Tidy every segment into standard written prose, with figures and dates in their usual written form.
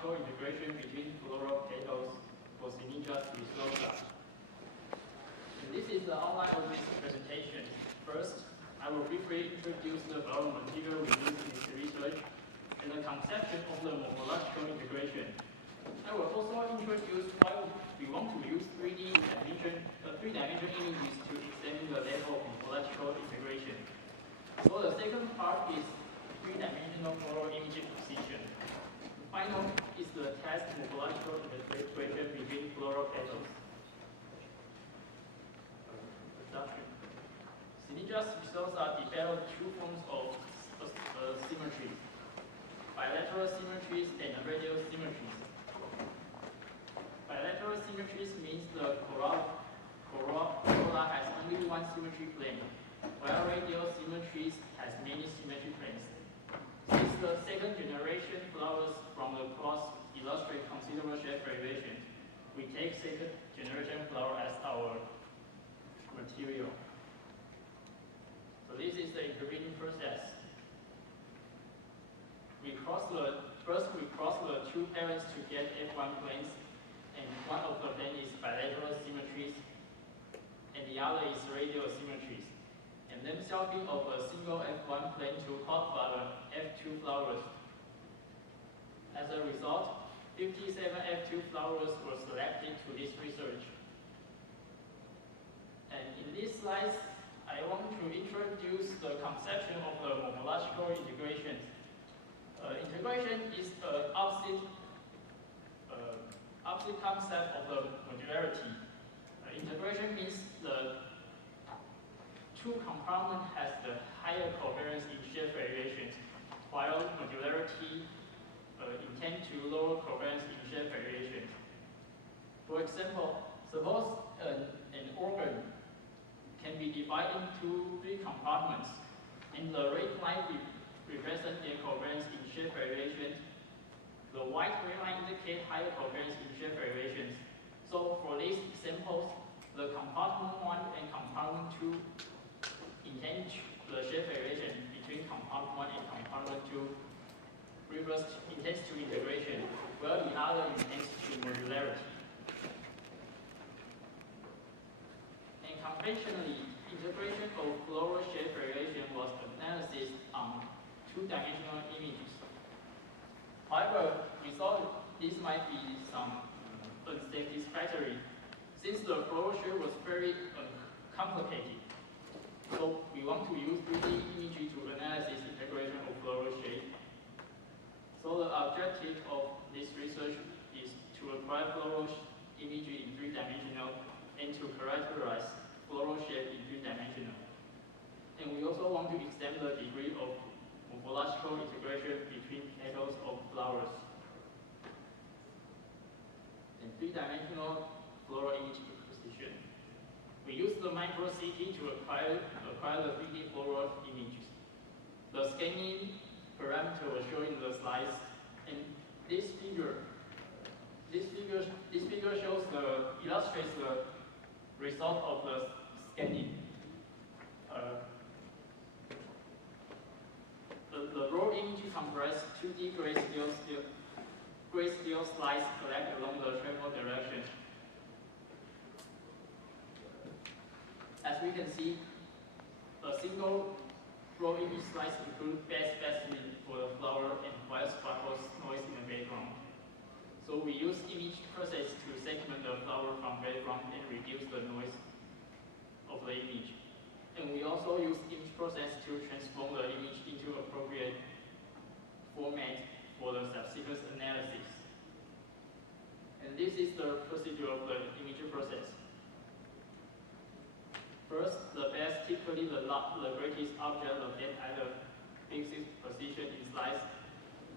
morphological integration between floral petals for Sinningia Speciosa. This is the outline of this presentation. First, I will briefly introduce the floral material we use in this research and the conception of the morphological integration. I will also introduce why we want to use 3D-dimensional images to examine the level of morphological integration. So the second part is 3D-dimensional floral image position. The final is the test morphological integration between floral petals. Sinningia Speciosa developed two forms of symmetry: bilateral symmetries and radial symmetries. Bilateral symmetries means the corolla has only one symmetry plane, while radial symmetries has many symmetry planes. Since the second generation flowers from the cross illustrate considerable shape variation, we take second generation flower as our material. So this is the interbreeding process. First we cross the two parents to get F1 planes, and one of the planes is bilateral symmetries, and the other is radial symmetries. And then selfing of a single F1 plane to cultivate the F2 flowers. As a result, 57 F2 flowers were selected to this research. And in these slides, I want to introduce the conception of the morphological integration. Integration is the opposite concept of the modularity. Integration means the two compartments has the higher covariance in shape variations, while modularity intends to lower covariance in shape variations. For example, suppose an organ can be divided into 3 compartments, and the red line represents their covariance in shape variations. The white red line indicates higher covariance in shape variations. So for these examples, the compartment 1 and compartment 2 intend the shape variation between compartment 1 and compartment 2 intends to integration, while the other intends to modularity. And conventionally, integration of floral shape variation was analysis on 2-dimensional images. However, we thought this might be some unsatisfactory, since the floral shape was very complicated. So we want to use 3D imagery to analyze integration of floral shape. So the objective of this research is to apply floral imagery in 3-dimensional and to characterize floral shape in 3-dimensional. And we also want to examine the degree of morphological integration between petals of flowers. In 3-dimensional floral image position, we use the micro CT to acquire the 3D floral images. The scanning parameter was shown in the slides, and this figure illustrates the result of the scanning. The raw image comprises 2D grayscale slides collected along the travel direction. As we can see, a single raw image slice includes best specimen for the flower and white sparkles noise in the background. So we use image process to segment the flower from background and reduce the noise of the image. And we also use image process to transform the image into appropriate format for the subsequent analysis. And this is the procedure of the image process. First, the best, typically the greatest object located at the fixed position in slice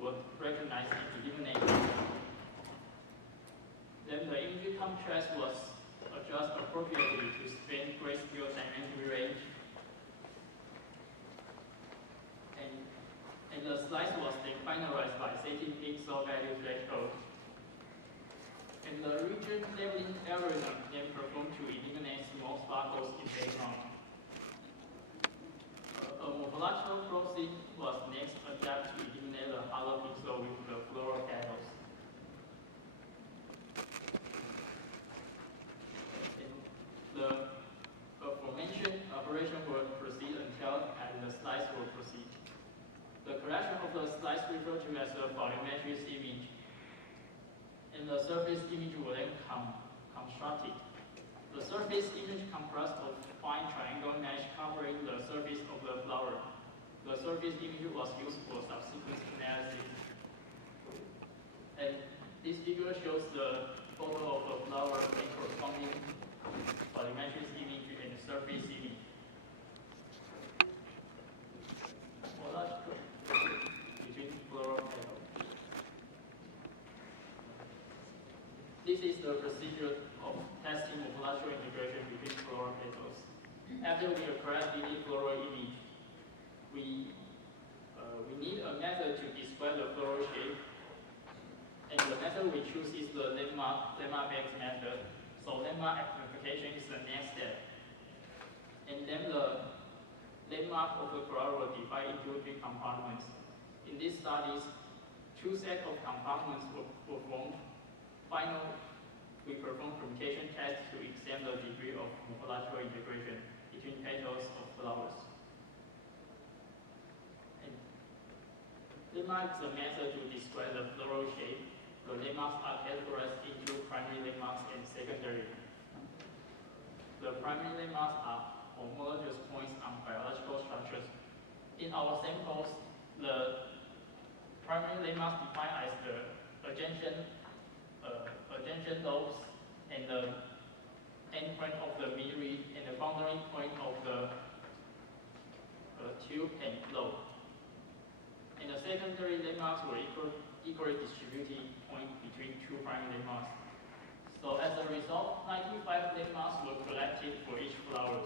was recognized and eliminated. Then the image contrast was adjusted appropriately to span grayscale dimension range. And the slice was then finalized by setting pixel value threshold. And the region leveling algorithm then performed to eliminate small sparkles in background. A morphological crossing was next adapted to eliminate the hollow pixel with the floral petals. referred to as the volumetric image. And the surface image will then constructed. The surface image comprises of fine triangle mesh covering the surface of the flower. The surface image was used for subsequent analysis. And this figure shows the photo of the flower and corresponding volumetric image and surface image. Between floral petals. This is the procedure of testing morphological integration between floral petals. After we acquire the floral image, we need a method to describe the floral shape. And the method we choose is the lemma-based method. So lemma amplification is the next step. And then the lemma of the flower will divide into 3 compartments. In these studies, 2 sets of compartments were formed. Finally, we perform permutation tests to examine the degree of morphological integration between petals of flowers. And lemma is a method to describe the floral shape. The lemmas are categorized into primary lemmas and secondary. The primary lemmas are homologous points on biological structures. In our samples, the primary lemmas defined as the adjacent lobes and the end point of the midrib and the boundary point of the tube and lobe. And the secondary lemmas were equally distributed point between 2 primary lemmas. So as a result, 95 lemmas were collected for each flower.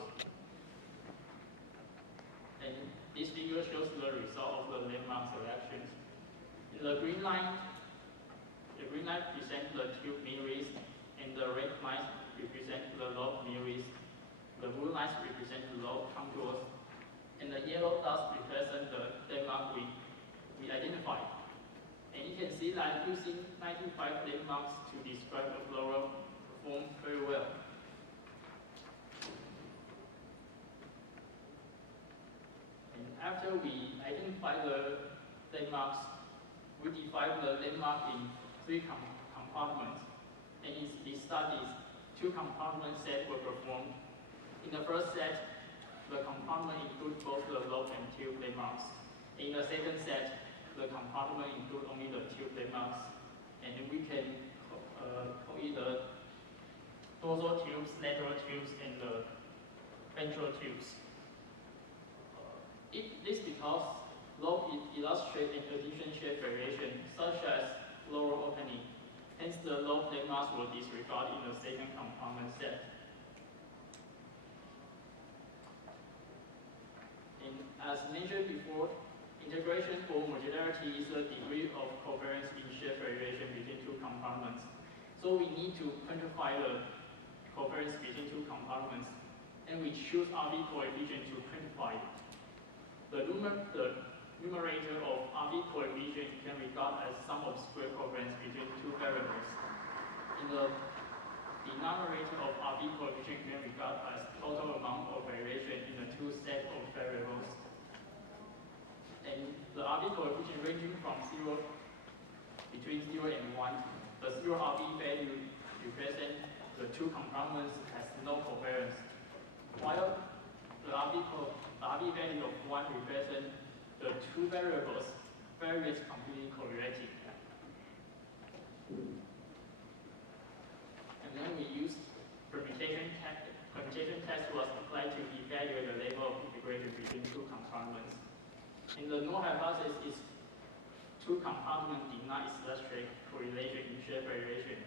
And this figure shows the result of the lemma selections. In the green line represents the tube midribs, and the red lines represent the lobe midribs. The blue lines represent the lobe contours, and the yellow dots represent the lemma we identified. And you can see that using 95 lemmas to describe the flower performed very well. And after we identify the lemmas, we divide the lemma in 3 compartments. And in these studies, 2 compartment sets were performed. In the first set, the compartment includes both the lobe and tube lemmas. In the second set, the compartment includes only the tube lemmas. And we can call it the dorsal tubes, lateral tubes, and the ventral tubes. This because lobe illustrates an addition shape variation, such as floral opening. Hence, the lobe lemmas were disregarded in the second compartment set. And as mentioned before, integration for modularity is the degree of covariance in shape variation between 2 compartments. So we need to quantify the covariance between 2 compartments, and we choose RV coefficient to quantify it. The numerator of RV coefficient can regard as sum of square covariance between 2 variables. In the denominator of RV coefficient can regard as total amount of variation in the 2 sets of variables. And the RV coefficient ranging from between 0 and 1. The 0 RV value represents the 2 compartments has no covariance, while the RV value of 1 represents the 2 variables varies completely correlated. And then we used permutation test. Permutation test was applied to evaluate the level of integration between 2 compartments. And the null hypothesis is 2 compartments did not illustrate correlation in shape variation.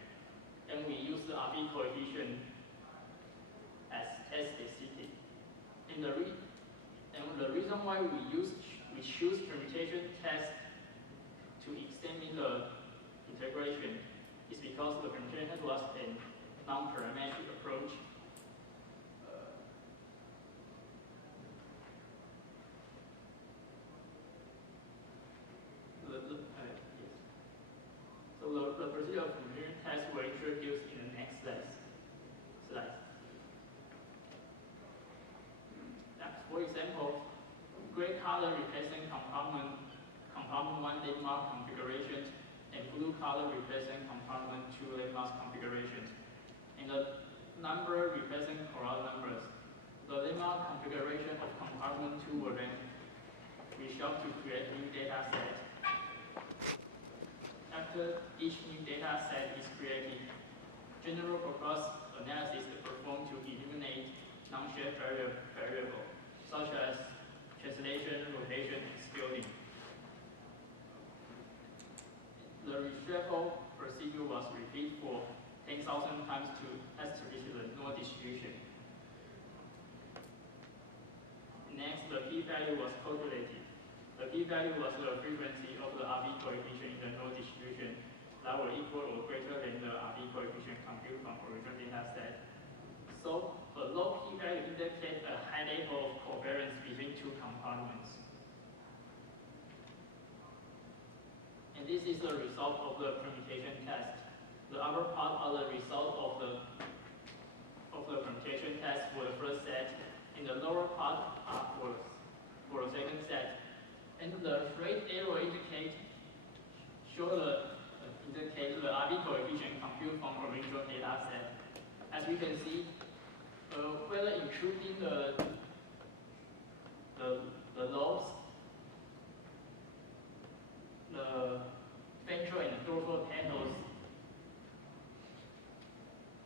And we use the RV coefficient as test specific. And the reason why we choose permutation test to examine the integration is because the permutation was a non-parametric approach. So the procedure of permutation test will introduce in the next slide. For example, gray color represents compartment 1 landmark configuration, and blue color represent compartment 2 landmark configuration. And the number represent corral numbers. The landmark configuration of compartment 2 will then result to create new data set. After each new data set is created, general purpose analysis is performed to eliminate non-shared variables, such as translation, rotation, and scaling. The reshuffle procedure was repeated for 10,000 times to establish the normal distribution. Next, the p-value was calculated. The p-value was the frequency of the RV coefficient in the normal distribution that will equal or greater than the RV coefficient computed from original data set. So, a low p-value indicates a high level of covariance between two compartments. And this is the result of the permutation test. The upper part are the result of the permutation test for the first set, and the lower part are for the second set. And the red arrow indicate the RV coefficient computed from original data set. As we can see, whether including the lobes, the ventral and dorsal petals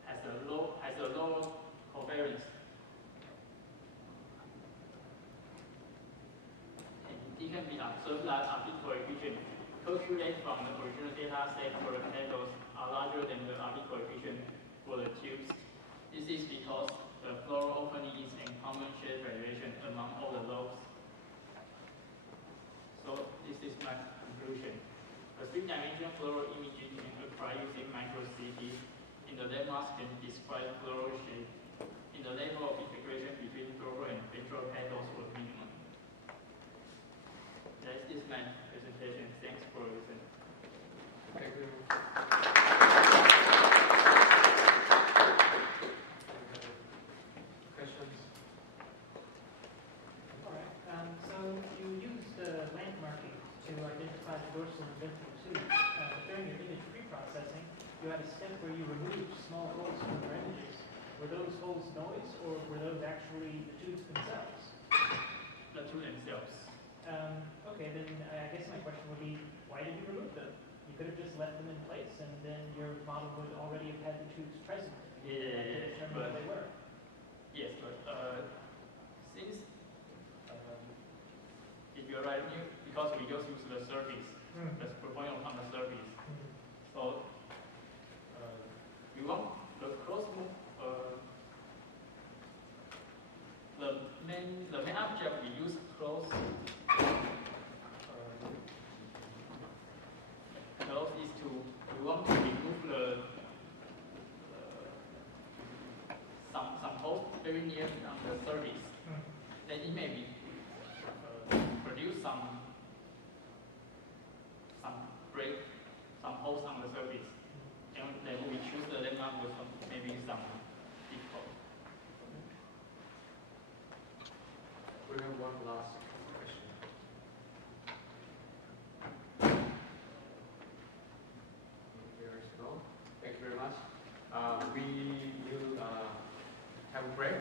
has a low covariance. And it can be observed that RV coefficient calculated from the original data set for the petals are larger than the RV coefficient for the tubes. This is because the floral opening is in common shared variation among all the lobes. So this is my conclusion. The three-dimensional floral imaging can acquire using micro-CT. In the landmarks can describe floral shape. In the level of integration between floral and ventral petals was minimum. That is my presentation. Thanks for listening. Thank you. Questions? All right. So you used landmarking to identify the dorsal and ventral tubes. During your image pre-processing, you had a step where you removed small holes from your images. Were those holes noise, or were those actually the tubes themselves? The tubes themselves. Okay, then I guess my question would be, why did you remove them? You could have just left them in place, and then your model would already have had the tubes present. Yeah, determine what they were. Yes, but since if you're right, because we just use the surface, the point on the surface. So we want the cross the main object we use close is to we want to remove the some holes very near on the surface. Then it may be produce some break, some holes on the surface. And then we choose the landmark with maybe some deep hole. We have one last question. Here is go. Thank you very much. We will have a break.